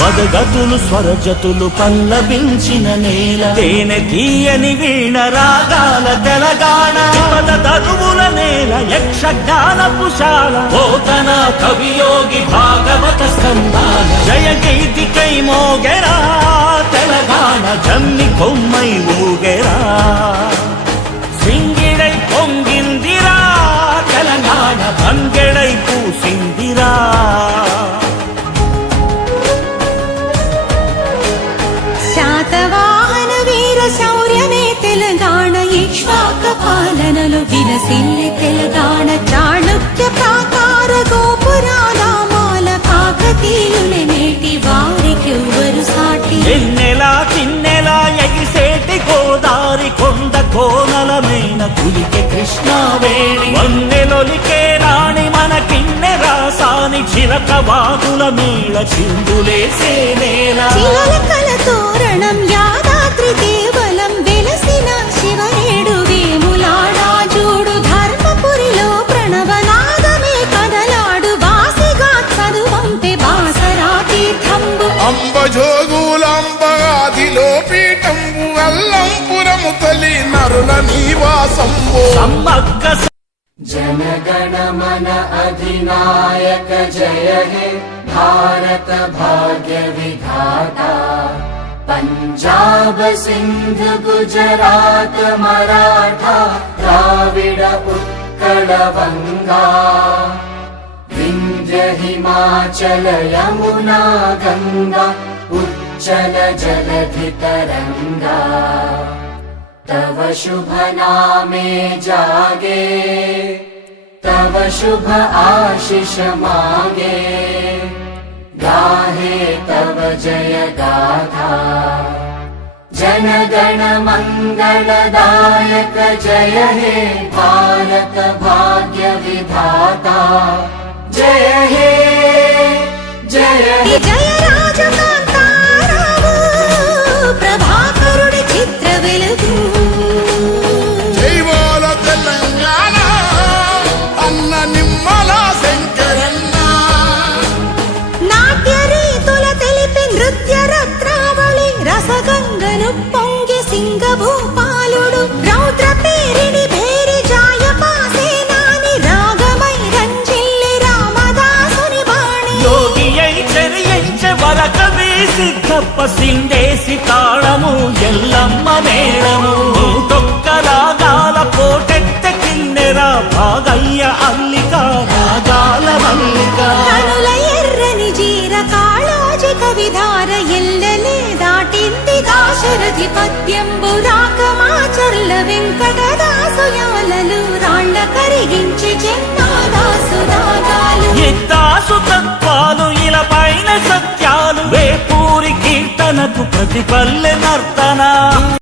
పదగతులు స్వరజతులు పల్లవించిన నేల, తేనె తీయని వీణ రాగాల తెలంగాణ. పద తరువుల నేల యక్షజ్ఞానపుశాల, పోతన కవియోగి భాగవత స్కందాల. జయ గీతికై మోగెరా తెలంగాణ, జమ్మి కొమ్మై ఊగెరా. సింగిడై పొంగిందిరా తెలంగాణ, బంగెడై పూసిందిరా. శాతవాహన వీర శౌర్యమే తెలంగాణ, ఇక్ష్వాక పాలనలో విలసిల్లె తెలంగాణ. చాణుక్య ప్రాకార గోపురాల మాల, కాకతీయులే నేటి వారికెవ్వరు సాటి. ఎన్నెలా చిన్నెలా ఎగిసేటి గోదారి, కొండ కోనలమైన కులికే కృష్ణావేణి. వన్నెలొలికే రాణి మన కిన్నె రాసాని, చిలక వాగుల మేళ చిందులేసే నేల. చిలకల తోరణం యాదాద్రి దేవలం, వెలసిన శివనేడు వేములాడా జూడు. ధర్మపురిలో ప్రణవనాదమే కదలాడు, వాసిగా చదువంపే బాసరా తీర్థంబు. అంబజోగులంబగాదిలో పీఠంబు, అల్లంపురము తొలి నరుల నివాసంబు. जनगण मन अधिनायक जय हे भारत भाग्य विधाता. पंजाब सिंध गुजरात मराठा, द्राविड उत्कल बंगा. विंध्य हिमाचल यमुना गंगा, उच्चल जलधि तरंगा. तव शुभ नामे जागे, तव शुभ आशीष मागे. गाहे तव जय गाथा, जनगण मंगलदायक जय हे भारत भाग्य विधाता. जय हे जय हे జయ రాజకాంతారావు, ప్రభాకరుడి చిత్ర వెలుగు. జైవాల తెలంగాణ అన్న నిమ్మల శంకరన్న. నాట్య రీతుల తెలిపి నృత్య రత్నావళి, రసగంగను పొంగి సింగభూపాలుడు. రౌద్ర పేరిణి భేరి జాయపాసేనాని, రాగమై రంజిల్లి రామదాసుని బాణి. యోగి అయి చెరియించే వరకవి సిద్ధప్ప, సిండేసి తాళము ఎల్లమ్మ మేళము. తొక్క రాగాల పోటెత్త కిన్నెరా, భాగయ్య అల్లిక రాగాల మల్లిక. కనుల ఎర్రని జీర కాళోజి కవిధార, ఎల్లలే దాటింది దాశరథి పద్యంబు. రాకమాచర్ల వెంకటదాసు యాలలు, రాళ్ళ కరిగించి చెన్నాదాసు దాగాలు. ఎత్తాసు తత్వాలు ఇలా పైన సత్యాలు, వేపూరి కీర్తనకు ప్రతిపల్లె నర్తన.